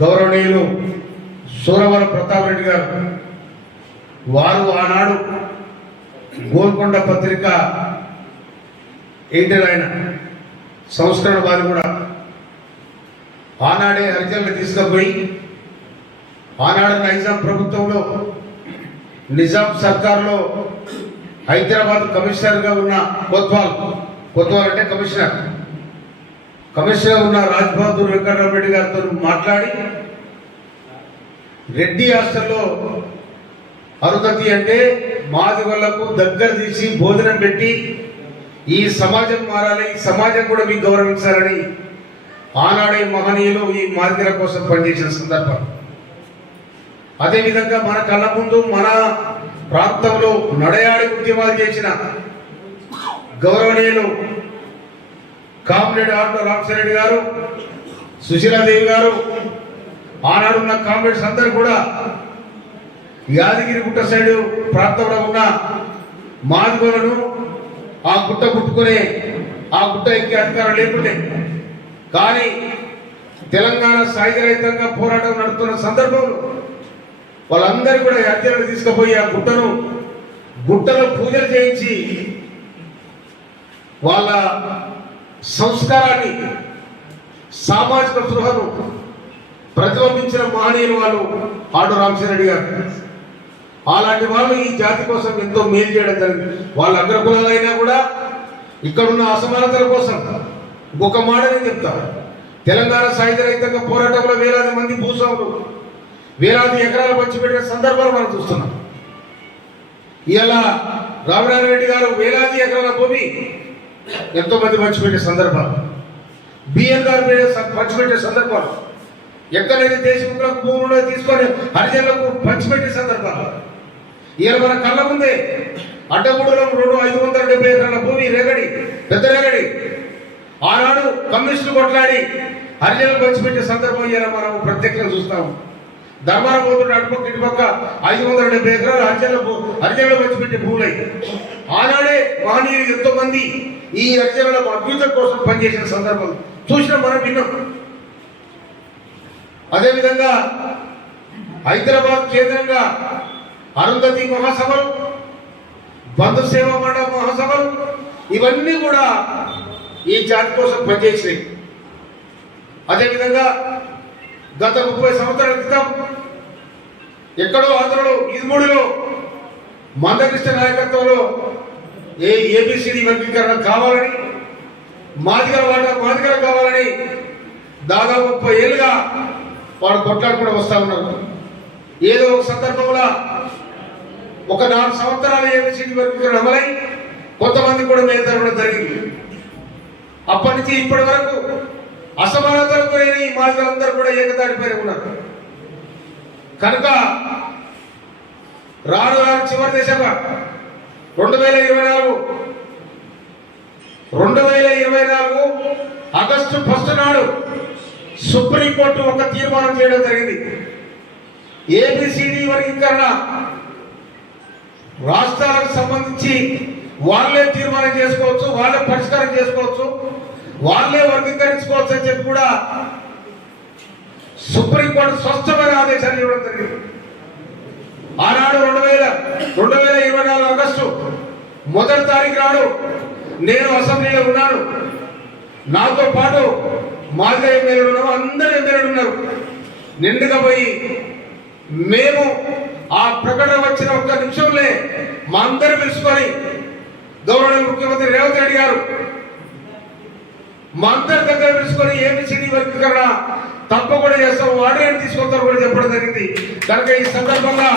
గౌరవనీయులు సూరవర ప్రతాప్ రెడ్డి గారు వారు ఆనాడు గోల్కొండ పత్రిక ఎడిటర్ ఆయన సంస్కరణ వారు కూడా ఆనాడే హరిజనులు తీసుకుపోయి ఆనాడు నైజాం ప్రభుత్వంలో నిజాం సర్కార్లో హైదరాబాద్ కమిషనర్గా ఉన్న కొత్వాల్ కొత్వాల్ అంటే కమిషనర్. కమిషనర్ ఉన్న రాజ్ బహదూర్ వెంకటరామరెడ్డి గారితో మాట్లాడి రెడ్డి హాస్టల్లో అరుదతి అంటే మాదిగలకు దగ్గర తీసి భోజనం పెట్టి ఈ సమాజం మారాలి ఈ సమాజం కూడా మీకు గౌరవించాలని ఆనాడే మహనీయులు ఈ మాదిగల కోసం పనిచేసిన సందర్భం. అదేవిధంగా మన కళ్ళ ముందు మన ప్రాంతంలో నడయాడి ఉద్యమాలు చేసిన గౌరవనీయులు కామ్రేడ్ ఆటో రామచరెడ్డి గారు సుశీలాదేవి గారు ఆనాడున్న కామ్రేడ్స్ అందరు కూడా యాదగిరి గుట్ట సైడు ప్రాంతంలో ఉన్న మాదిగోలను ఆ గుట్ట పుట్టుకునే ఆ గుట్ట ఎక్కే అధికారం లేకుండే. కానీ తెలంగాణ సాయుధరహితంగా పోరాటం నడుపుతున్న సందర్భంలో వాళ్ళందరూ కూడా అర్జనలు తీసుకుపోయి ఆ గుట్టను గుట్టలో పూజలు చేయించి వాళ్ళ సంస్కారాన్ని సామాజిక స్పృహను ప్రతిబింబించిన మహనీయులు వాళ్ళు ఆడు రామచంద్రెడ్డి గారు. అలాంటి వాళ్ళు ఈ జాతి కోసం ఎంతో మేలు చేయడం జరిగింది. వాళ్ళ అగ్రకులాలైనా కూడా ఇక్కడున్న అసమానతల కోసం ఒక మాట నేను చెప్తాను తెలంగాణ సాయుధ రైతాంగ పోరాటంలో వేలాది మంది భూస్వాములు వేలాది ఎకరాలు పంచిపెట్టిన సందర్భాలు మనం చూస్తున్నాం. ఇలా రామనారాయణ గారు వేలాది ఎకరాల భూమి ఎంతో మంది పంచిపెట్టే సందర్భాలు. బిఎన్ గారు మీద పంచిపెట్టే సందర్భాలు. ఎక్కడైతే దేశముఖులకు భూములు తీసుకొని హరిజనులకు పంచిపెట్టే సందర్భాలు. ఇలా మన కళ్ళ ముందే అడ్డగూడలో రెండు ఐదు వందల డెబ్బై ఎకరాల భూమి రేగడి పెద్ద రేగడి. ఆనాడు కమ్యూనిస్టులు కొట్లాడి హరిజనులు పంచిపెట్టే సందర్భం ఇలా మనం ప్రత్యక్షంగా చూస్తాము. ధర్మారం పోతున్న అటుపక్క ఇటుపక్క ఐదు వందల డెబ్బై ఎకరాలు హరిజనుల భూ పంచిపెట్టే భూములై. ఆనాడే మహనీయులు ఎంతో మంది ఈ హరిజనుల అభ్యుతం కోసం పనిచేసిన సందర్భం చూసిన మనం విన్నాం అదేవిధంగా హైదరాబాద్ కేంద్రంగా అరుంధతి మహాసభలు బంధు సేవా మండప మహాసభలు ఇవన్నీ కూడా ఈ జాతి కోసం పనిచేసినాయి. అదేవిధంగా గత ముప్పై సంవత్సరాల క్రితం ఎక్కడో ఆంధ్రలో ఇరుముడిలో మందకృష్ణ నాయకత్వంలో ఏ ఏబిసిడి వర్గీకరణ కావాలని మాదిగా వాట మాదిగా కావాలని దాదాపు ముప్పై ఏళ్ళుగా వాడు కొట్లాడుకుని వస్తా ఉన్నారు. ఏదో ఒక సందర్భంలో ఒక నాలుగు సంవత్సరాల ఏబిసిడి వర్గీకరణ అమలై కొంతమంది కూడా మేము జరగడం జరిగింది. అప్పటి నుంచి ఇప్పటి వరకు అసమానతలకు గురైన ఈ మాదిగలందరూ కూడా ఏకతాటిపైన ఉన్నారు. కనుక రాను రాను చివరి దశగా రెండు వేల ఇరవై నాలుగు రెండు వేల ఇరవై నాలుగు ఆగస్టు ఫస్ట్ నాడు సుప్రీంకోర్టు ఒక తీర్మానం చేయడం జరిగింది. ఏబిసిడి వర్గీకరణ రాష్ట్రాలకు సంబంధించి వాళ్ళే తీర్మానం చేసుకోవచ్చు వాళ్ళే పరిష్కారం చేసుకోవచ్చు. వాళ్ళే వర్గీకరించుకోవచ్చు అని చెప్పి కూడా సుప్రీంకోర్టు స్పష్టమైన ఆదేశాలు ఇవ్వడం జరిగింది. ఆనాడు రెండు వేల రెండు వేల ఇరవై నాలుగు ఆగస్టు మొదటి తారీఖు నాడు నేను అసెంబ్లీలో ఉన్నాను. నాతో పాటు మాజీ ఎమ్మెల్యేలు ఉన్నాము అందరు ఎమ్మెల్యేలు ఉన్నారు. నిండుగా పోయి మేము ఆ ప్రకటన వచ్చిన ఒక్క నిమిషంలో మా అందరూ పిలుచుకొని గౌరవ ముఖ్యమంత్రి రేవంత్ రెడ్డి గారు మా అందరి దగ్గర పిలుచుకొని ఏబిసిడి వర్గీకరణ తప్పకుండా చేస్తాం. వాడిని తీసుకొస్తారు కూడా చెప్పడం జరిగింది. కనుక ఈ సందర్భంగా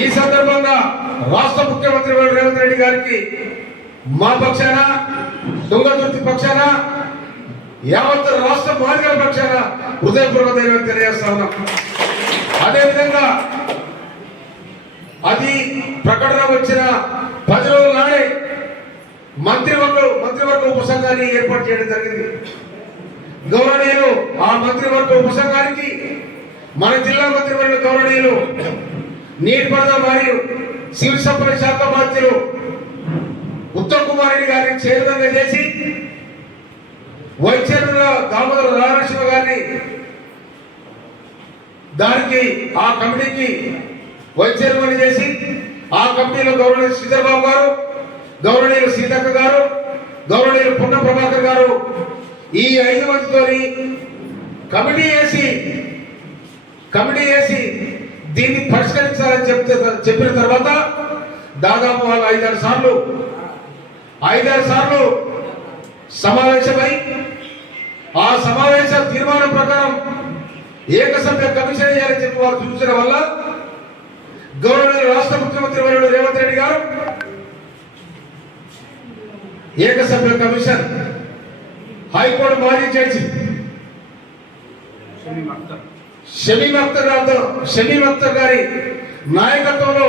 ఈ సందర్భంగా రాష్ట్ర ముఖ్యమంత్రి రేవంత్ రెడ్డి గారికి మా పక్షాన తుంగతుర్తి పక్షాన యావత్ రాష్ట్ర మాదిగల పక్షాన హృదయపూర్వక ధన్యవాదాలు తెలియజేస్తా ఉన్నాం. అదేవిధంగా అది ప్రకటన వచ్చిన పది రోజుల మంత్రివర్గ మంత్రివర్గ ఉపసంఘాన్ని ఏర్పాటు చేయడం జరిగింది. గౌరవనీయులు ఆ మంత్రివర్గ ఉపసంఘానికి మన జిల్లా మంత్రివర్గ గౌరవనీయులు నీటిపారుదల మరియు సివిల్ సప్లై శాఖ మంత్రులు ఉత్తమ్ కుమార్ రెడ్డి గారిని చైర్మన్గా చేసి వైస్ చైర్మన్గా దామోదర రామకృష్ణ గారిని దానికి ఆ కమిటీకి వైస్ చైర్మన్ చేసి ఆ కమిటీలో గౌరవ శ్రీధర్ బాబు గారు గౌరవనీయులు సీతక్క గారు గౌరవనీయులు పున్న ప్రభాకర్ గారు ఈ ఐదు మందితో కమిటీ వేసి కమిటీ వేసి దీన్ని పరిష్కరించాలని చెప్తే చెప్పిన తర్వాత దాదాపు వాళ్ళు ఐదారు సార్లు ఐదారు సార్లు సమావేశమై ఆ సమావేశ తీర్మానం ప్రకారం ఏకసభ్య కమిషన్ చేయాలని చెప్పి వారు చూసిన వల్ల గౌరవ రాష్ట్ర ముఖ్యమంత్రి వర్యుడు రేవంత్ రెడ్డి గారు ఏకసభ్య కమిషన్ హైకోర్టు మాజీ జడ్జి షమీమ్ అఖ్తర్ గారితో షమీమ్ అఖ్తర్ గారి నాయకత్వంలో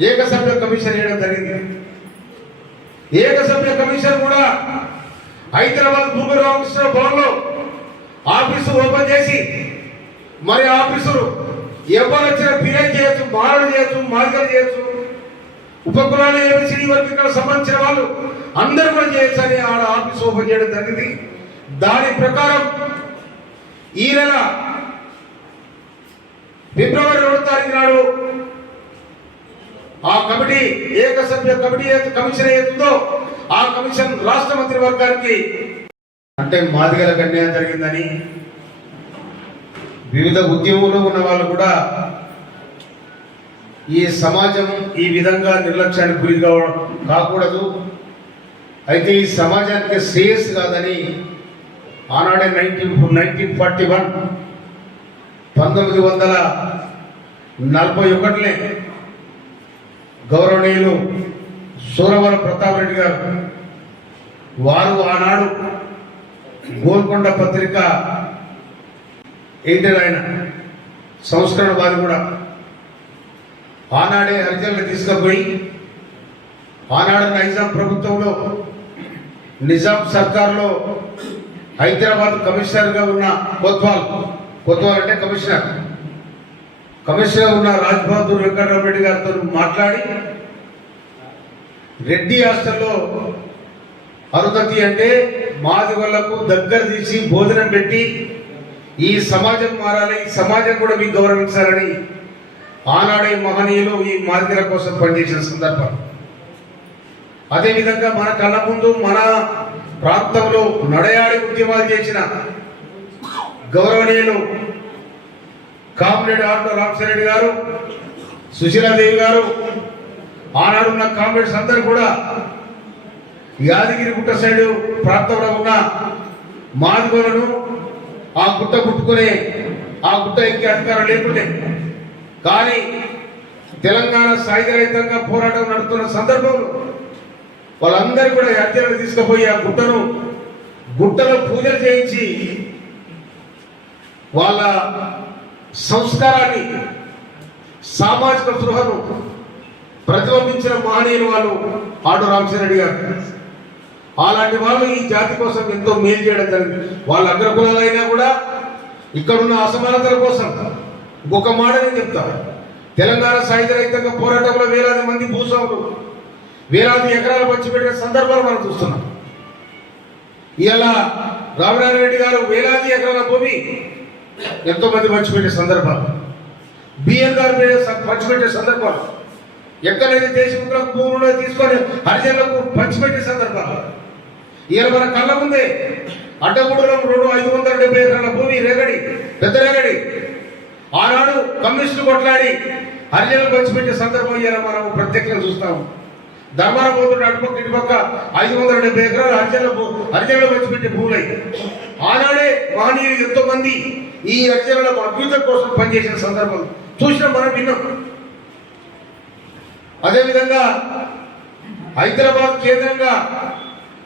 ఏకసభ్య కమిషన్ వేయడం జరిగింది. ఏకసభ్య కమిషన్ కూడా హైదరాబాద్ భూమి రామకృష్ణ భవన్లో ఆఫీసు ఓపెన్ చేసి మరి ఆఫీసులు ఎవరు వచ్చిన ఫిర్యాదు చేయొచ్చు మారడు చేయొచ్చు మార్గలు చేయొచ్చు. ఉపకులాలు ఏబిసిడి వర్గీకరణ సంబంధించిన వాళ్ళు అందరూ కూడా చేయొచ్చు ఆడ ఆఫీస్ ఓపెన్ చేయడం జరిగింది. దాని ప్రకారం ఈ నెల ఫిబ్రవరి రెండో తారీఖు నాడు ఆ కమిటీ ఏకసభ్య కమిటీ కమిషన్ ఏతుందో ఆ కమిషన్ రాష్ట్ర మంత్రి వర్గానికి అంటే మాదిగలకు అన్యాయం జరిగిందని వివిధ ఉద్యమంలో ఉన్న వాళ్ళు కూడా ఈ సమాజం ఈ విధంగా నిర్లక్ష్యానికి గురి కాకూడదు. అయితే ఈ సమాజానికి శ్రేయస్ కాదని ఆనాడే నైన్టీన్ నైన్టీన్ ఫార్టీ వన్ పంతొమ్మిది వందల నలభై ఒకటినే గౌరవనీయులు సూరవరం ప్రతాప్ రెడ్డి గారు వారు ఆనాడు గోల్కొండ పత్రిక ఎడిటర్ ఆయన? సంస్కరణవాది కూడా. ఆనాడే హరిజనులు తీసుకుపోయి ఆనాడు నైజాం ప్రభుత్వంలో నిజాం సర్కార్లో హైదరాబాద్ కమిషనర్గా ఉన్న కొత్వాల్ కొత్వాల్ అంటే కమిషనర్. కమిషనర్ ఉన్న రాజ్ బహదూర్ వెంకటరామరెడ్డి గారితో మాట్లాడి రెడ్డి హాస్టల్లో అరుదతి అంటే మాదిగోళ్ళకు దగ్గర తీసి భోజనం పెట్టి ఈ సమాజం మారాలి ఈ సమాజం కూడా మీకు గౌరవించాలని ఆనాడే మహనీయులు ఈ మాదిగల కోసం పనిచేసిన సందర్భం. అదేవిధంగా మన కళ్ళ ముందు మన ప్రాంతంలో నడయాడి ఉద్యమాలు చేసిన గౌరవనీయులు కామ్రేడ్ ఆటో రామశరెడ్డి గారు సుశీలాదేవి గారు ఆనాడు ఉన్న కామ్రేడ్స్ అందరు కూడా యాదగిరి గుట్ట సైడ్ ప్రాంతంలో ఉన్న మాదిగోలను ఆ గుట్ట పుట్టుకునే ఆ గుట్ట ఎక్కే అధికారం లేకుంటే కానీ తెలంగాణ సాయుధరహితంగా పోరాటం నడుపుతున్న సందర్భంలో వాళ్ళందరూ కూడా యాత్రలు తీసుకుపోయి ఆ గుట్టను గుట్టలో పూజలు చేయించి వాళ్ళ సంస్కారాన్ని సామాజిక స్పృహను ప్రతిబింబించిన మహనీయులు వాళ్ళు ఆడు రామచంద్రెడ్డి గారు. అలాంటి వాళ్ళు ఈ జాతి కోసం ఎంతో మేలు చేయడం జరిగింది. వాళ్ళ అగ్రకులాలైనా కూడా ఇక్కడున్న అసమానతల కోసం ఒక మాటని చెప్తా. తెలంగాణ సాయుధ రహితంగా పోరాటంలో వేలాది మంది భూస్వాములు వేలాది ఎకరాలు పంచిపెట్టిన సందర్భాలు మనం చూస్తున్నాం. ఇలా రామనారాయణ రెడ్డి గారు వేలాది ఎకరాల భూమి ఎంతో మంది పంచిపెట్టే సందర్భాలు బిఎన్ గారు పంచిపెట్టే సందర్భాలు ఎక్కడైతే దేశముఖులకు భూములు తీసుకొని హరిజనులకు పంచిపెట్టే సందర్భాలు. ఇవాళ మన కళ్ళ ముందే అడ్డగూడలం రెండు ఐదు వందల డెబ్బై ఎకరాల భూమి రేగడి పెద్ద రేగడి ఆనాడు కమ్యూనిస్టులు కొట్లాడి హరిజనులు పంచిపెట్టే సందర్భం ఇలా మనం? ప్రత్యక్షంగా చూస్తాము. ధర్మాన పోతుడు అటుపక్క ఇటుపక్క ఐదు వందల డెబ్బై ఎకరాలు హరిజనుల భూ హరిజనులు పంచిపెట్టే భూములై. ఆనాడే మహనీయులు ఎంతో మంది ఈ హరిజనుల అభ్యుద్ధి కోసం పనిచేసిన సందర్భం. చూసిన మనం విన్నాం. అదేవిధంగా హైదరాబాద్ కేంద్రంగా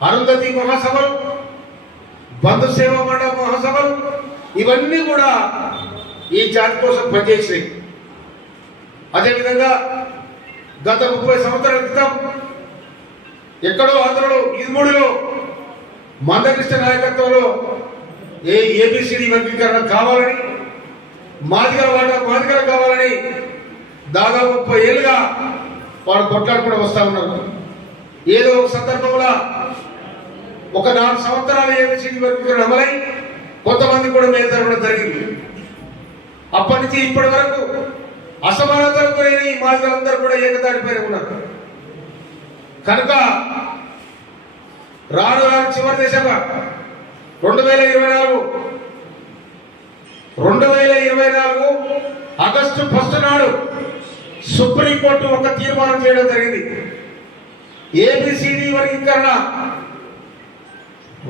అరుంధతి మహాసభలు బంధు సేవా మండప మహాసభలు ఇవన్నీ కూడా ఈ జాతి కోసం పనిచేసినాయి అదేవిధంగా గత ముప్పై సంవత్సరాల క్రితం ఎక్కడో ఆంధ్రలో ఇదిమూడిలో మందకృష్ణ నాయకత్వంలో ఏ ఏబిసిడి వర్గీకరణ కావాలని మాదిగల వాట మాదిగల కావాలని దాదాపు ముప్పై ఏళ్ళుగా వాడు కొట్లాడుకుంటూ వస్తా ఉన్నారు ఏదో ఒక సందర్భంలో ఒక నాలుగు సంవత్సరాలు ఏబిసిడి వర్గీకరణ అమలై కొంతమంది కూడా మేలు జరగడం జరిగింది అప్పటి నుంచి ఇప్పటి వరకు అసమానతలకు గురైన ఈ మార్గాలందరూ కూడా ఏకదాటిపైన ఉన్నారు. కనుక రాను రాను చివరి దశగా రెండు వేల ఇరవై నాలుగు రెండు వేల ఇరవై నాలుగు ఆగస్టు ఫస్ట్ నాడు సుప్రీంకోర్టు ఒక తీర్మానం చేయడం జరిగింది. ఏబిసిడి వర్గీకరణ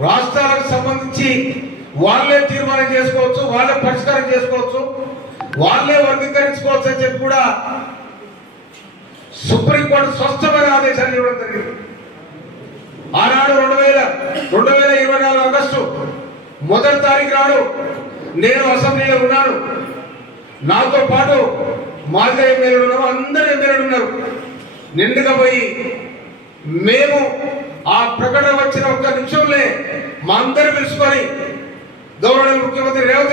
రాష్ట్రాలకు సంబంధించి వాళ్ళే తీర్మానం చేసుకోవచ్చు వాళ్ళే పరిష్కారం చేసుకోవచ్చు. వాళ్ళే వర్గీకరించుకోవచ్చు అని చెప్పి కూడా సుప్రీంకోర్టు స్పష్టమైన ఆదేశాన్ని ఇవ్వడం జరిగింది. ఆనాడు రెండు వేల రెండు వేల ఇరవై నాలుగు ఆగస్టు మొదటి తారీఖు నాడు నేను అసెంబ్లీలో ఉన్నాను. నాతో పాటు మాజీ ఎమ్మెల్యేలు ఉన్నాము అందరు ఎమ్మెల్యేలు ఉన్నారు. నిండుగా పోయి మేము ఆ ప్రకటన వచ్చిన ఒక్క నిమిషంలో మా అందరు పిలుచుకొని గౌరవ ముఖ్యమంత్రి రేవంత్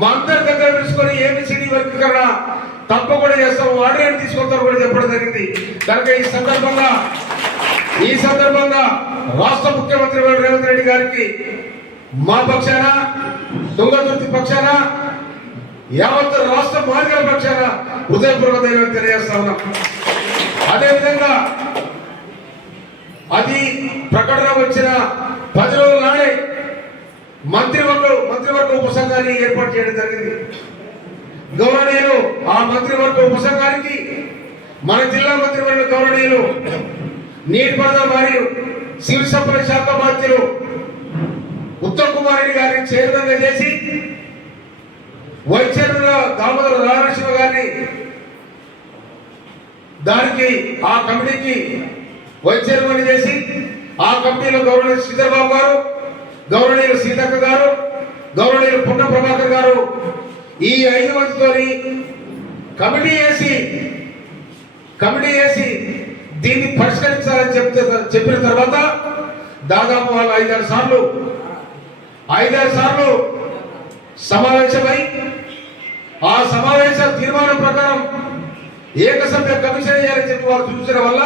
మా అందరి దగ్గర పిలుచుకొని ఏబిసిడి వర్గీకరణ తప్పకుండా చేస్తాం. ఆర్డర్ తీసుకొస్తారు కూడా చెప్పడం జరిగింది. కనుక ఈ సందర్భంగా ఈ సందర్భంగా రాష్ట్ర ముఖ్యమంత్రి రేవంత్ రెడ్డి గారికి మా పక్షాన తుంగతుర్తి పక్షాన యావత్ రాష్ట్ర మార్గాల పక్షాన హృదయపూర్వక దైవం తెలియజేస్తా ఉన్నాం. అదేవిధంగా అది ప్రకటన వచ్చిన పది రోజులు నాడే మంత్రివర్గ మంత్రివర్గ ఉపసంఘాన్ని ఏర్పాటు చేయడం జరిగింది. గౌరవనీయులు ఆ మంత్రివర్గ ఉపసంఘానికి మన జిల్లా మంత్రివర్గ గౌరవనీయులు నీటిపారుదల మరియు సివిల్ సప్లై శాఖ మంత్రులు ఉత్తమ్ కుమార్ రెడ్డి గారిని చైర్మన్ చేసి వైస్ చైర్మన్ దామోదర రామకృష్ణ గారిని దానికి ఆ కమిటీకి వైస్ చైర్మన్ చేసి ఆ కమిటీలో గౌరవ శ్రీధర్ బాబు గారు గౌరవనీయులు సీతక్క గారు గౌరవనీయులు పున్న ప్రభాకర్ గారు ఈ ఐదు మందితోని కమిటీ వేసి కమిటీ వేసి దీన్ని పరిష్కరించాలని చెప్తే చెప్పిన తర్వాత దాదాపు వాళ్ళు ఐదారు సార్లు ఐదారు సార్లు సమావేశమై ఆ సమావేశ తీర్మానం ప్రకారం ఏకసభ్య కమిషన్ చేయాలని చెప్పి వారు చూసిన వల్ల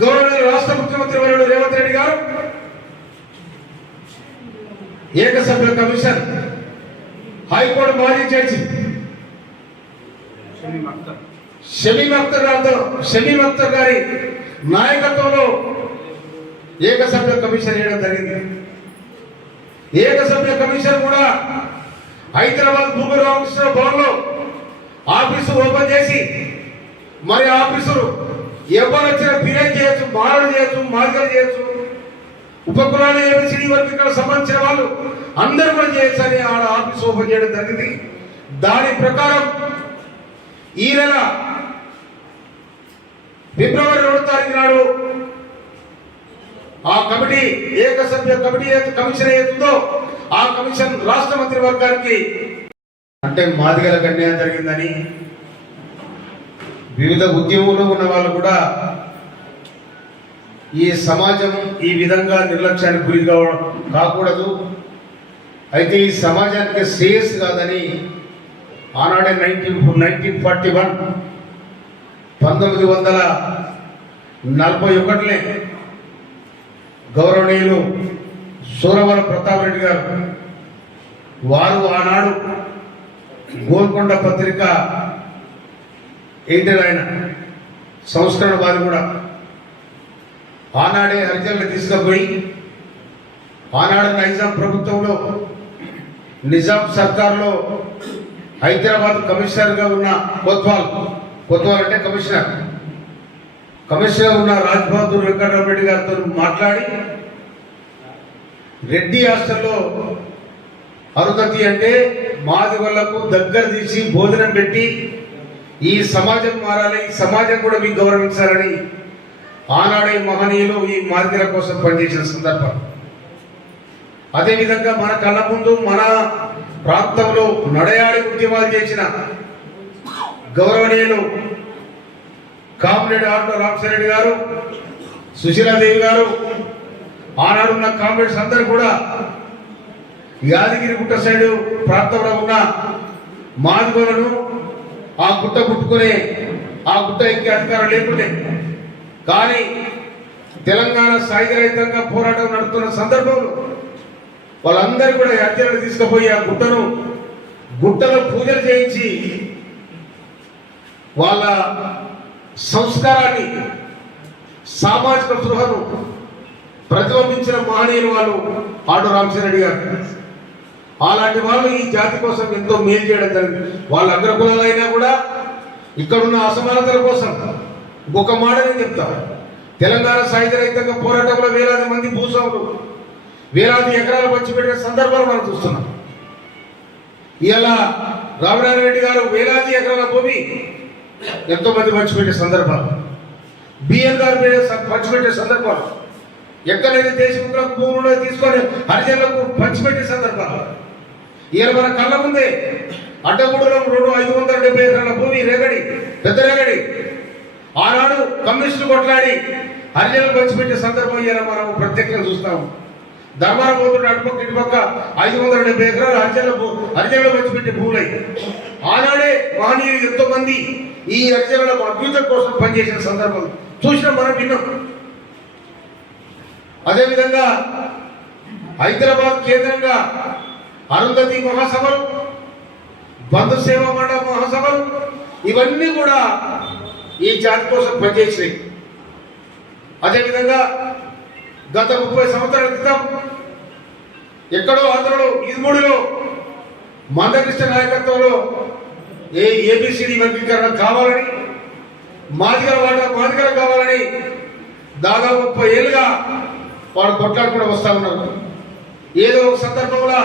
గౌరవనీయ రాష్ట్ర ముఖ్యమంత్రి వర్యుడు రేవంత్ రెడ్డి గారు ఏకసభ్య కమిషన్ హైకోర్టు మాజీ జడ్జి. షమీమ్ అఖ్తర్ గారితో షమీ అఖ్తర్ గారి నాయకత్వంలో ఏకసభ్య కమిషన్ వేయడం జరిగింది. ఏకసభ్య కమిషన్ కూడా హైదరాబాద్ భూమి రామకృష్ణ భవన్ ఆఫీసు ఓపెన్ చేసి మరి ఆఫీసులు ఎవరు వచ్చినా ఫిర్యాదు చేయొచ్చు మారడు చేయొచ్చు మార్గలు చేయొచ్చు. ఉపకులాలు ఏబిసిడి వర్గీకరణ సంబంధించిన వాళ్ళు అందరూ కూడా చేయొచ్చు ఆడ ఆఫీస్ ఓపెన్ చేయడం జరిగింది. దాని ప్రకారం ఈ నెల ఫిబ్రవరి రెండో తారీఖు నాడు ఆ కమిటీ ఏకసభ్య కమిటీ కమిషన్ ఏతుందో ఆ కమిషన్ రాష్ట్ర మంత్రి వర్గానికి అంటే మాదిగల అన్యాయం జరిగిందని వివిధ ఉద్యమంలో ఉన్న వాళ్ళు కూడా ఈ సమాజం ఈ విధంగా నిర్లక్ష్యానికి గురి కాకూడదు. అయితే ఈ సమాజానికి శ్రేయస్ కాదని ఆనాడే నైన్టీన్ నైన్టీన్ ఫార్టీ వన్ పంతొమ్మిది వందల నలభై ఒకటినే గౌరవనీయులు సూరవర ప్రతాప్ రెడ్డి గారు వారు ఆనాడు గోల్కొండ పత్రిక ఎడిటర్ ఆయన సంస్కరణవాది కూడా ఆనాడే హరిజనులు తీసుకుపోయి ఆనాడు నైజాం ప్రభుత్వంలో నిజాం సర్కార్లో హైదరాబాద్ కమిషనర్గా ఉన్న కొత్వాల్ కొత్వాల్ అంటే కమిషనర్. కమిషనర్ ఉన్న రాజ్ బహదూర్ వెంకటరామరెడ్డి గారితో మాట్లాడి రెడ్డి హాస్టల్లో అరుదతి అంటే మాది వాళ్ళకు దగ్గర తీసి భోజనం పెట్టి ఈ సమాజం మారాలి ఈ సమాజం కూడా మీకు గౌరవించాలని ఆనాడే మహనీయులు ఈ మార్గల కోసం పనిచేసిన సందర్భం. అదేవిధంగా మన కళ్ళ ముందు మన ప్రాంతంలో నడయాడి ఉద్యమాలు చేసిన గౌరవనీయులు కామ్రేడ్ ఆటో రామచరెడ్డి గారు సుశీలాదేవి గారు ఆనాడున్న కామ్రేడ్స్ అందరూ కూడా యాదగిరి గుట్ట సైడు ప్రాంతంలో ఉన్న మాదిగోలను ఆ గుట్ట పుట్టుకునే ఆ గుట్ట ఎక్కే అధికారం లేకుండే కానీ తెలంగాణ సాయుధ రహితంగా పోరాటం నడుపుతున్న సందర్భంలో వాళ్ళందరూ కూడా యాత్రలు తీసుకుపోయి ఆ గుట్టను గుట్టలో పూజలు చేయించి వాళ్ళ సంస్కారాన్ని సామాజిక స్పృహను ప్రతిబింబించిన మహనీయులు వాళ్ళు ఆడు రామచంద్రెడ్డి గారు. అలాంటి వాళ్ళు ఈ జాతి కోసం ఎంతో మేలు చేయడం జరిగింది. వాళ్ళ అగ్రకులాలైనా కూడా ఇక్కడున్న అసమానతల కోసం ఒక మాట నేను చెప్తాను తెలంగాణ సాయుధ రైతంగా పోరాటంలో వేలాది మంది భూస్వాములు వేలాది ఎకరాలు పంచిపెట్టిన సందర్భాలు మనం చూస్తున్నాం. ఇలా రామనారాయణ రెడ్డి గారు వేలాది ఎకరాల భూమి ఎంతో మంది పంచిపెట్టే సందర్భాలు బిఎన్ గారు మీద పంచిపెట్టే సందర్భాలు ఎక్కడైతే దేశముఖులకు భూములు తీసుకొని హరిజనులకు పంచిపెట్టే సందర్భాలు. ఈయన మన కళ్ళ ముందే అడ్డగూడలో రెండు ఐదు వందల డెబ్బై ఎకరాల భూమి రేగడి పెద్ద రేగడి ఆనాడు కమ్యూనిస్టులు కొట్లాడి హరిజనులు పంచిపెట్టే సందర్భం ఇలా మనం ప్రత్యక్షంగా చూస్తాము ధర్మారం పోతుంటే అటుపక్క ఇటుపక్క ఐదు వందల డెబ్బై ఎకరాలు హరిజనుల భూ హరిజనులు పంచిపెట్టే భూములై. ఆనాడే మహనీయులు ఎంతో మంది ఈ హరిజనుల అభ్యుత కోసం పనిచేసిన సందర్భం చూసిన మనం విన్నాం అదేవిధంగా హైదరాబాద్ కేంద్రంగా అరుంధతి మహాసభలు బంధు సేవా మండప మహాసభలు ఇవన్నీ కూడా ఈ జాతి కోసం పనిచేసినాయి. అదేవిధంగా గత ముప్పై సంవత్సరాల క్రితం ఎక్కడో ఆంధ్రలో ఇరుముడిలో మందకృష్ణ నాయకత్వంలో ఏ ఏబిసిడి వర్గీకరణ కావాలని మాదిగల వాళ్ళ మాదిగల కావాలని దాదాపు ముప్పై ఏళ్ళుగా వాడు కొట్లాడుకుంటూ వస్తా ఉన్నారు ఏదో ఒక సందర్భంలో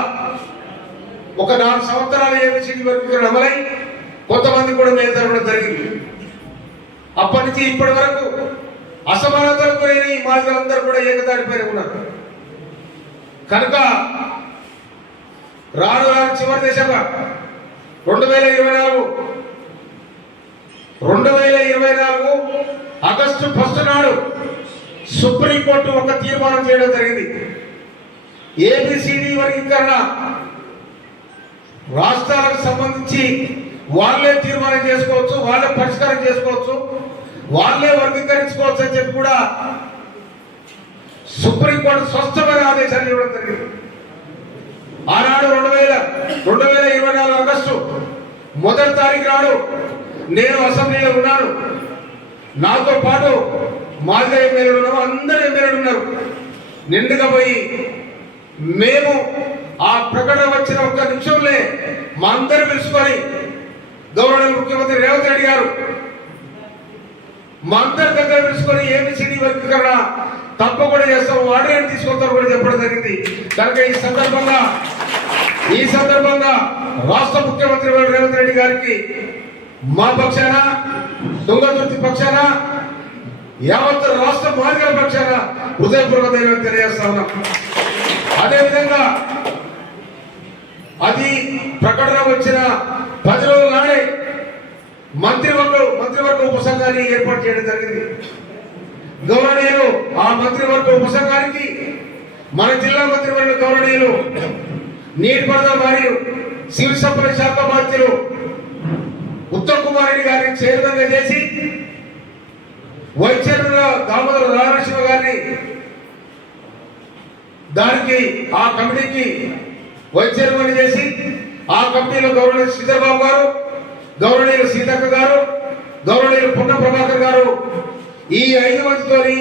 ఒక నాలుగు సంవత్సరాల ఏబిసిడి వర్గీకరణ అమలై కొంతమంది కూడా మేము జరగడం జరిగింది. అప్పటి నుంచి ఇప్పటి వరకు అసమానతలు గురైన ఈ మాదిగలందరూ కూడా పేరు ఉన్నారు. కనుక రాను రాను చివరి దశగా రెండు వేల ఇరవై నాలుగు రెండు వేల ఇరవై నాలుగు ఆగస్టు ఫస్ట్ నాడు సుప్రీంకోర్టు ఒక తీర్మానం చేయడం జరిగింది. ఏబిసిడి వర్గీకరణ రాష్ట్రాలకు సంబంధించి వాళ్ళే తీర్మానం చేసుకోవచ్చు వాళ్ళే పరిష్కారం చేసుకోవచ్చు. వాళ్ళే వర్గీకరించుకోవచ్చు అని చెప్పి కూడా సుప్రీంకోర్టు స్పష్టమైన ఆదేశాన్ని ఇవ్వడం జరిగింది. ఆనాడు రెండు వేల రెండు వేల ఇరవై నాలుగు ఆగస్టు మొదటి తారీఖు నాడు నేను అసెంబ్లీలో ఉన్నాను. నాతో పాటు మాజీ ఎమ్మెల్యేలు ఉన్నాము అందరు ఎమ్మెల్యేలు ఉన్నారు. నిండుగా పోయి మేము ఆ ప్రకటన వచ్చిన ఒక్క నిమిషంలో మా అందరు పిలుచుకొని గౌరవ ముఖ్యమంత్రి రేవంత్ రెడ్డి గారు మా అందరి దగ్గర పిలుచుకొని ఏబిసిడి వర్గీకరణ తప్పకుండా చేస్తాం. వాడే తీసుకొస్తారు కూడా చెప్పడం జరిగింది. కనుక ఈ సందర్భంగా ఈ సందర్భంగా రాష్ట్ర ముఖ్యమంత్రి రేవంత్ రెడ్డి గారికి మా పక్షాన తుంగతుర్తి పక్షాన యావత్ రాష్ట్ర మార్గాల పక్షాన హృదయపూర్వక ధన్యవాదాలు తెలియజేస్తా ఉన్నాం. అదేవిధంగా అది ప్రకటన వచ్చిన పది రోజుల నాడే మంత్రి మంత్రివర్గ ఉపసంఘాన్ని ఏర్పాటు చేయడం జరిగింది. గౌరవనీయులు ఆ మంత్రివర్గ ఉపసంఘానికి మన జిల్లా మంత్రివర్గ గౌరవనీయులు నీటిపారుదల మరియు సివిల్ సప్లై శాఖ మంత్రులు ఉత్తమ్ కుమార్ రెడ్డి గారిని చైర్మన్ చేసి వైస్ చైర్మన్ దామోదర రామకృష్ణ గారిని దానికి ఆ కమిటీకి వైస్ చైర్మన్ చేసి ఆ కమిటీలో గౌరవనీయులు శ్రీధర్బాబు గారు గౌరవనీయులు సీతక్క గారు గౌరవనీయులు పున్న ప్రభాకర్ గారు ఈ ఐదు మందితోని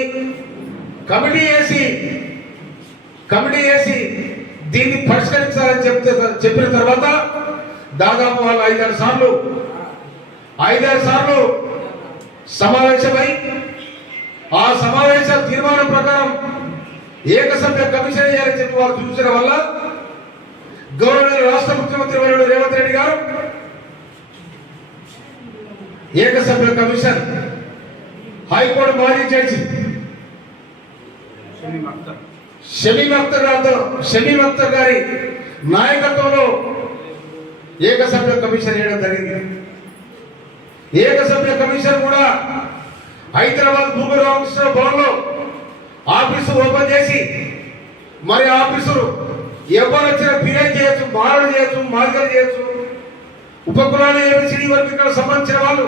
కమిటీ వేసి కమిటీ వేసి దీన్ని పరిష్కరించాలని చెప్తే చెప్పిన తర్వాత దాదాపు వాళ్ళు ఐదారు సార్లు ఐదారు సార్లు సమావేశమై ఆ సమావేశ తీర్మానం ప్రకారం ఏకసభ్య కమిషన్ చేయాలని చెప్పి వారు చూసిన వల్ల గౌరవ రాష్ట్ర ముఖ్యమంత్రి వర్యుడు రేవంత్ రెడ్డి గారు ఏకసభ్య కమిషన్ హైకోర్టు మాజీ జడ్జి. షమీమ్ అఖ్తర్ గారితో షమీమ్ అఖ్తర్ గారి నాయకత్వంలో ఏకసభ్య కమిషన్ వేయడం జరిగింది. ఏకసభ్య కమిషన్ కూడా హైదరాబాద్ భూమి భవన్లో ఆఫీసు ఓపెన్ చేసి మరి ఆఫీసులు ఎవరు వచ్చినా ఫిర్యాదు చేయొచ్చు మారడు చేయొచ్చు మార్గలు చేయొచ్చు. ఉపకులాలు ఏబిసిడి వరకు ఇక్కడ సంబంధించిన వాళ్ళు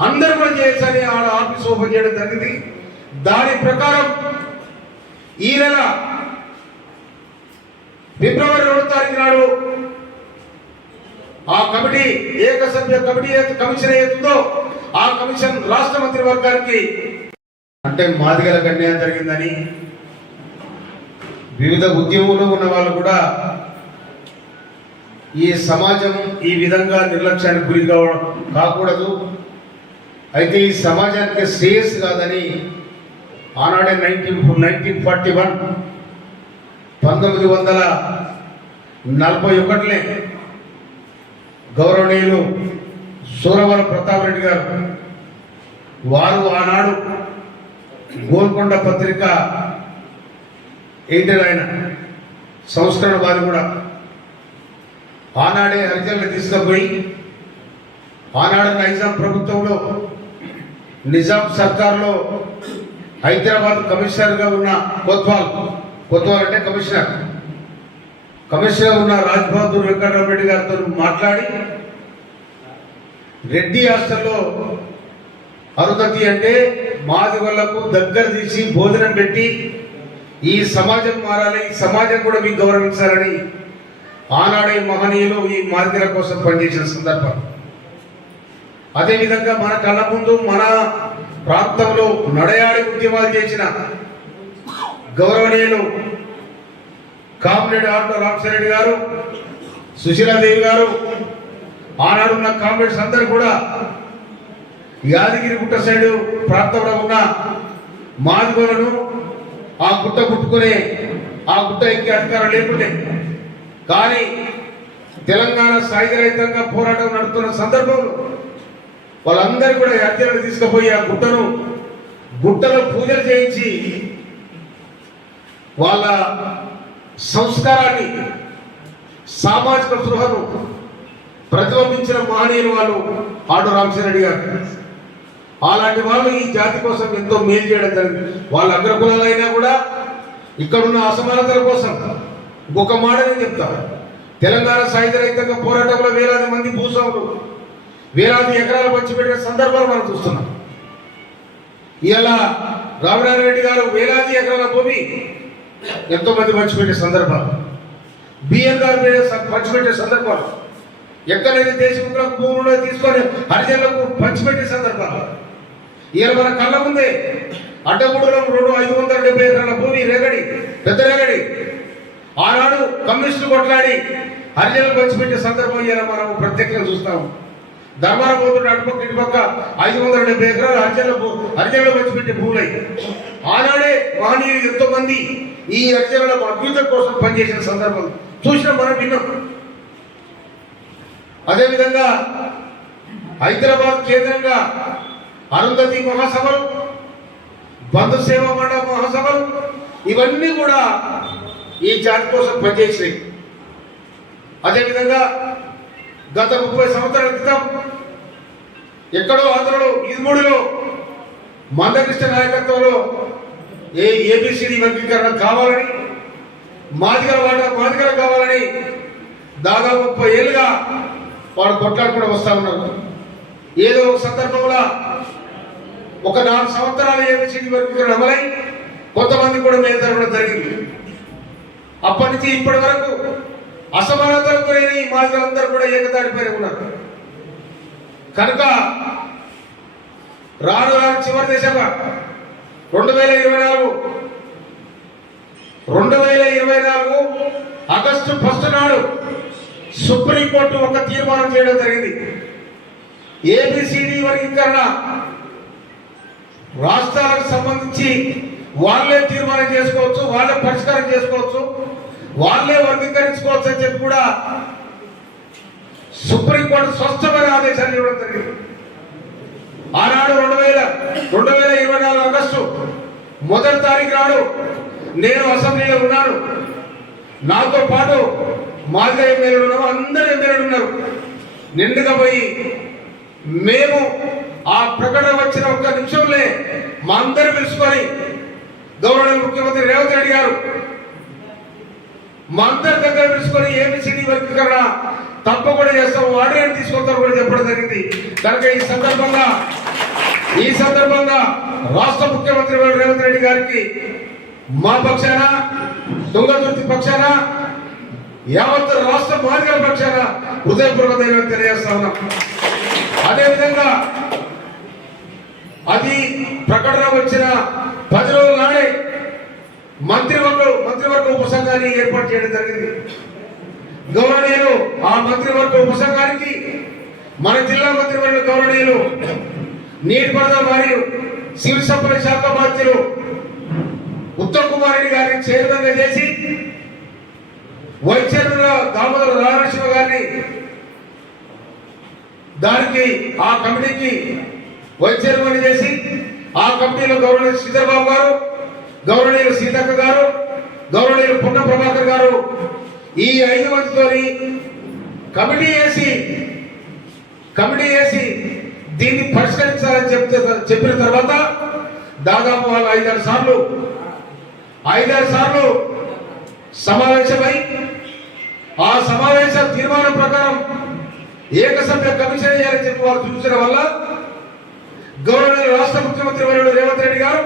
అందరూ కూడా చేయొచ్చు ఆడ ఆఫీస్ ఓపెన్ చేయడం జరిగింది. దాని ప్రకారం ఈ నెల ఫిబ్రవరి రెండో తారీఖు నాడు ఆ కమిటీ ఏకసభ్య కమిటీ కమిషన్ ఏతుందో ఆ కమిషన్ రాష్ట్ర మంత్రి వర్గానికి అంటే మాదిగలకు అన్యాయం జరిగిందని వివిధ ఉద్యమంలో ఉన్న వాళ్ళు కూడా ఈ సమాజం ఈ విధంగా నిర్లక్ష్యానికి గురి కాకూడదు. అయితే ఈ సమాజానికి శ్రేయస్ కాదని ఆనాడే నైన్టీన్ నైన్టీన్ ఫార్టీ వన్ పంతొమ్మిది వందల నలభై ఒకటిలే గౌరవనీయులు సూరవరం ప్రతాప్ రెడ్డి గారు వారు ఆనాడు గోల్కొండ పత్రిక ఎడిటర్ ఆయన సంస్కరణవాది కూడా ఆనాడే హరిజనులు తీసుకుపోయి ఆనాడు నైజాం ప్రభుత్వంలో నిజాం సర్కార్లో హైదరాబాద్ కమిషనర్గా ఉన్న కొత్వాల్ కొత్వాల్ అంటే కమిషనర్. కమిషనర్ ఉన్న రాజ్ బహదూర్ వెంకటరామరెడ్డి గారితో మాట్లాడి రెడ్డి హాస్టల్లో అరుదతి అంటే మాదిగలకు దగ్గర తీసి భోజనం పెట్టి ఈ సమాజం మారాలి ఈ సమాజం కూడా మీకు గౌరవించాలని ఆనాడే మహనీయులు ఈ మార్గల కోసం పనిచేసిన సందర్భం. అదేవిధంగా మన కళ్ళ ముందు మన ప్రాంతంలో నడయాడి ఉద్యమాలు చేసిన గౌరవనీయులు కామ్రేడ్ ఆటో రామశరెడ్డి గారు సుశీలాదేవి గారు ఆనాడు ఉన్న కామ్రేడ్స్ అందరూ కూడా యాదగిరి గుట్ట సైడు ప్రాంతంలో ఉన్న మాదిగోలను ఆ గుట్ట పుట్టుకునే ఆ గుట్ట ఎక్కే అధికారం లేకుంటే కానీ తెలంగాణ సాయుధరహితంగా పోరాటం నడుపుతున్న సందర్భంలో వాళ్ళందరూ కూడా యాత్రలు తీసుకుపోయి ఆ గుట్టను గుట్టలో పూజలు చేయించి వాళ్ళ సంస్కారాన్ని సామాజిక స్పృహను ప్రతిబింబించిన మహనీయులు వాళ్ళు ఆటో రామచంద్రెడ్డి గారు. అలాంటి వాళ్ళు ఈ జాతి కోసం ఎంతో మేలు చేయడం జరిగింది. వాళ్ళ అగ్రకులాలైనా కూడా ఇక్కడున్న అసమానతల కోసం ఒక మాట నేను చెప్తా. తెలంగాణ సాయుధ రహితంగా పోరాటంలో వేలాది మంది భూస్వాములు వేలాది ఎకరాలు పంచిపెట్టిన సందర్భాలు మనం చూస్తున్నాం. ఇలా రామనారాయణ గారు వేలాది ఎకరాల భూమి ఎంతో మంది పంచిపెట్టే సందర్భాలు. బిఎన్ గారు పంచిపెట్టే సందర్భాలు. ఎక్కడైతే దేశముఖులకు భూములు తీసుకొని హరిజనులకు పంచిపెట్టే సందర్భాలు. ఇలా మన కళ్ళ ముందే అడ్డగూడలం రెండు ఐదు వందల డెబ్బై ఎకరాల భూమి రేగడి పెద్ద రేగడి ఆనాడు కమ్యూనిస్టులు కొట్లాడి హరిజనులు పంచిపెట్టే సందర్భం ఇలా మనం ప్రత్యేకంగా చూస్తాము ధర్మాన పోతుడు అటుపక్క ఇటుపక్క ఐదు వందల డెబ్బై ఎకరాలు హరిజనుల భూ హరిజనులు పంచిపెట్టే భూములై. ఆనాడే మహనీయులు ఎంతో మంది ఈ హరిజనుల అభ్యుద్ధి కోసం పనిచేసిన సందర్భం. చూసిన మనం విన్నాం. అదేవిధంగా హైదరాబాద్ కేంద్రంగా అరుంధతి మహాసభలు బంధు సేవా మండప మహాసభలు ఇవన్నీ కూడా ఈ జాతి కోసం పనిచేసినాయి. అదేవిధంగా గత ముప్పై సంవత్సరాల క్రితం ఎక్కడో ఆంధ్రలో ఇదిమూడిలో మందకృష్ణ నాయకత్వంలో ఏ ఏబిసిడి వర్గీకరణ కావాలని మాదిగల వాట మాదిగల కావాలని దాదాపు ముప్పై ఏళ్ళుగా వాడు కొట్లాడుకుని వస్తా ఉన్నారు. ఏదో ఒక సందర్భంలో ఒక నాలుగు సంవత్సరాలు ఏబిసిడి వర్గీకరణ అమలై కొంతమంది కూడా మేము జరగడం జరిగింది. అప్పటి నుంచి ఇప్పటి వరకు అసమానతలు గురైన ఈ మాదిగలందరూ కూడా ఏకదాటిపైన ఉన్నారు. కనుక రాను రాను చివరి దశగా రెండు వేల ఇరవై నాలుగు రెండు వేల ఇరవై నాలుగు ఆగస్టు ఫస్ట్ నాడు సుప్రీంకోర్టు ఒక తీర్మానం చేయడం జరిగింది. ఏబిసిడి వర్గీకరణ రాష్ట్రాలకు సంబంధించి వాళ్ళే తీర్మానం చేసుకోవచ్చు వాళ్ళే పరిష్కారం చేసుకోవచ్చు. వాళ్ళే వర్గీకరించుకోవచ్చు అని చెప్పి కూడా సుప్రీంకోర్టు స్పష్టమైన ఆదేశాలు ఇవ్వడం జరిగింది. ఆనాడు రెండు వేల రెండు వేల ఇరవై నాలుగు ఆగస్టు మొదటి తారీఖు నాడు నేను అసెంబ్లీలో ఉన్నాను. నాతో పాటు మాజీ ఎమ్మెల్యేలు ఉన్నాము అందరు ఎమ్మెల్యేలు ఉన్నారు. నిండుగా పోయి మేము ఆ ప్రకటన వచ్చిన ఒక్క నిమిషంలో మా అందరు పిలుచుకొని గౌరవ ముఖ్యమంత్రి రేవంత్ రెడ్డి గారు మా అందరి దగ్గర పిలుచుకొని ఏబిసిడి వర్గీకరణ తప్పకుండా చేస్తాం. ఆర్డర్ తీసుకొస్తారు కూడా చెప్పడం జరిగింది. కనుక ఈ సందర్భంగా ఈ సందర్భంగా రాష్ట్ర ముఖ్యమంత్రి రేవంత్ రెడ్డి గారికి మా పక్షాన తుంగతుర్తి పక్షాన యావత్ రాష్ట్ర మార్గాల పక్షాన హృదయపూర్వక ధన్యవాదాలు తెలియజేస్తా ఉన్నాం. అదేవిధంగా అది ప్రకటన వచ్చిన పది రోజుల నాడే మంత్రివర్గ మంత్రివర్గ ఉపసంఘాన్ని ఏర్పాటు చేయడం జరిగింది. గౌరవనీయులు ఆ మంత్రివర్గ ఉపసంఘానికి మన జిల్లా మంత్రివర్గ గౌరవనీయులు నీటిపారుదల మరియు సివిల్ సప్లై శాఖ మంత్రులు ఉత్తమ్ కుమార్ రెడ్డి గారిని చైర్మన్ చేసి వైస్ చైర్మన్ దామోదర రామలక్ష్మ గారిని దానికి ఆ కమిటీకి వైస్ చైర్మన్ చేసి ఆ కమిటీలో గౌరవ శ్రీధర్ బాబు గారు గౌరవనీయులు సీతక్క గారు గౌరవనీయులు పున్న ప్రభాకర్ గారు ఈ ఐదు మందితో కమిటీ వేసి కమిటీ వేసి దీన్ని పరిష్కరించాలని చెప్తే చెప్పిన తర్వాత దాదాపు వాళ్ళు ఐదారు సార్లు ఐదారు సార్లు సమావేశమై ఆ సమావేశ తీర్మానం ప్రకారం ఏకసభ్య కమిషన్ చేయాలని చెప్పి వారు చూసిన వల్ల గౌరవనీయ రాష్ట్ర ముఖ్యమంత్రి వర్యుడు రేవంత్ రెడ్డి గారు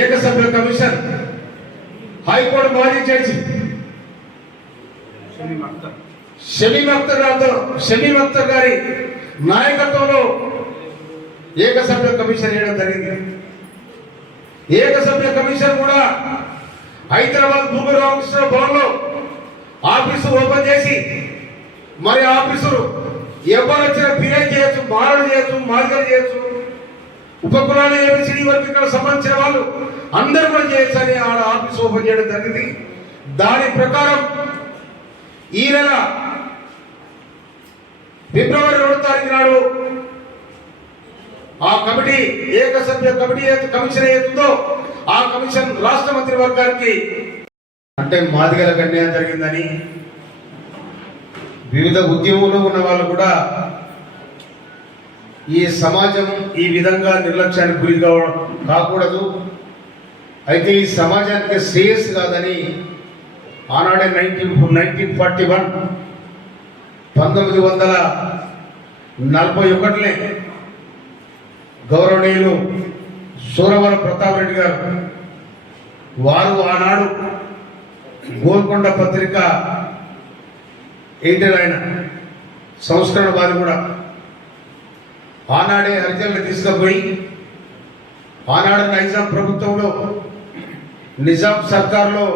ఏకసభ్య కమిషన్ హైకోర్టు మాజీ జడ్జి అఖ్తర్ గారితో అఖ్తర్ గారి నాయకత్వంలో ఏకసభ్య కమిషన్ వేయడం జరిగింది. ఏకసభ్య కమిషన్ కూడా హైదరాబాద్ భూమి రామకృష్ణ భవన్లో ఆఫీసు ఓపెన్ చేసి మరి ఆఫీసులు ఎవరు వచ్చిన ఫిర్యాదు చేయొచ్చు మారడు చేయొచ్చు మార్గలు చేయొచ్చు. ఉపకులాలు ఏబిసిడి వరకు ఇక్కడ సంబంధించిన వాళ్ళు అందరూ కూడా చేయొచ్చు ఆడ ఆఫీస్ ఓపెన్ చేయడం జరిగింది. దాని ప్రకారం ఈ నెల ఫిబ్రవరి రెండో తారీఖు నాడు ఆ కమిటీ ఏకసభ్య కమిటీ కమిషన్ ఏదో ఆ కమిషన్ రాష్ట్ర మంత్రి వర్గానికి అంటే మాదిగల కన్యాయం జరిగిందని వివిధ ఉద్యమంలో ఉన్న వాళ్ళు కూడా ఈ సమాజం ఈ విధంగా నిర్లక్ష్యానికి గురి కాకూడదు. అయితే ఈ సమాజానికి శ్రేయస్సు కాదని ఆనాడే నైన్టీన్ నైన్టీన్ ఫార్టీ వన్ పంతొమ్మిది వందల నలభై ఒకటిలే గౌరవనీయులు సూరవరం ప్రతాప్ రెడ్డి గారు వారు ఆనాడు గోల్కొండ పత్రిక ఎడిటర్ ఆయన? సంస్కరణవాది కూడా. ఆనాడే హరిజనులు తీసుకుపోయి ఆనాడు నైజాం ప్రభుత్వంలో నిజాం సర్కార్లో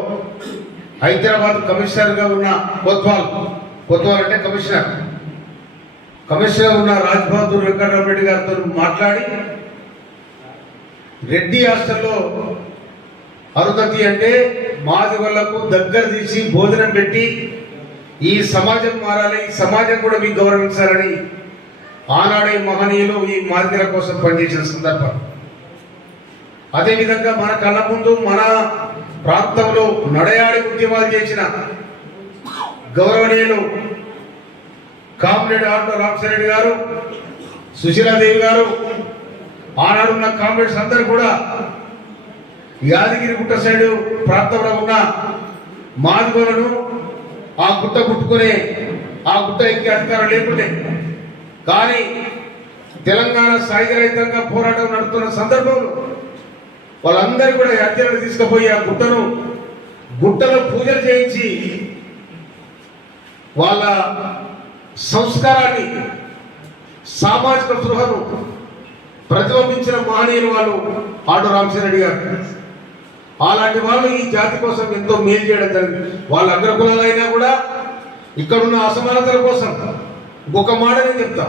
హైదరాబాద్ కమిషనర్గా ఉన్న కొత్వాల్ కొత్వాల్ అంటే కమిషనర్. కమిషనర్ ఉన్న రాజ్బహదూర్ వెంకటరామరెడ్డి గారితో మాట్లాడి రెడ్డి హాస్టల్లో అరుదతి అంటే మాదిగోళ్ళకు దగ్గర తీసి భోజనం పెట్టి ఈ సమాజం మారాలి ఈ సమాజం కూడా మీకు గౌరవించాలని ఆనాడే మహనీయులు ఈ మాదిగల కోసం పనిచేసిన సందర్భం అదేవిధంగా మన కళ్ళ ముందు మన ప్రాంతంలో నడయాడి ఉద్యమాలు చేసిన గౌరవనీయులు కామ్రేడ్ ఆటో రామచరెడ్డి గారు సుశీలాదేవి గారు ఆనాడు ఉన్న కామ్రేడ్స్ అందరు కూడా యాదగిరి గుట్ట సైడు ప్రాంతంలో ఉన్న మాదిగోలను ఆ గుట్ట పుట్టుకునే ఆ గుట్ట ఎక్కే అధికారం లేకుండే కానీ తెలంగాణ సాయుధరహితంగా పోరాటం నడుపుతున్న సందర్భంలో వాళ్ళందరూ కూడా యాత్రలు తీసుకుపోయి ఆ గుట్టను గుట్టలో పూజలు చేయించి వాళ్ళ సంస్కారాన్ని సామాజిక స్పృహను ప్రతిబింబించిన మహనీయులు వాళ్ళు ఆటో రామచంద్రెడ్డి గారు. అలాంటి వాళ్ళు ఈ జాతి కోసం ఎంతో మేలు చేయడం జరిగింది. వాళ్ళ అగ్రకులాలైనా కూడా ఇక్కడున్న అసమానతల కోసం ఒక మాట నేను చెప్తా.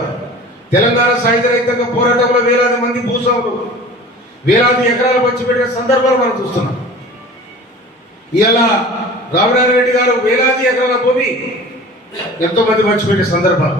తెలంగాణ సాయుధ రైతాంగ పోరాటంలో వేలాది మంది భూస్వాములు వేలాది ఎకరాలు పంచిపెట్టిన సందర్భాలు మనం చూస్తున్నాం. ఇలా రామనారాయణ రెడ్డి గారు వేలాది ఎకరాల భూమి ఎంతో మంది పంచిపెట్టే సందర్భాలు.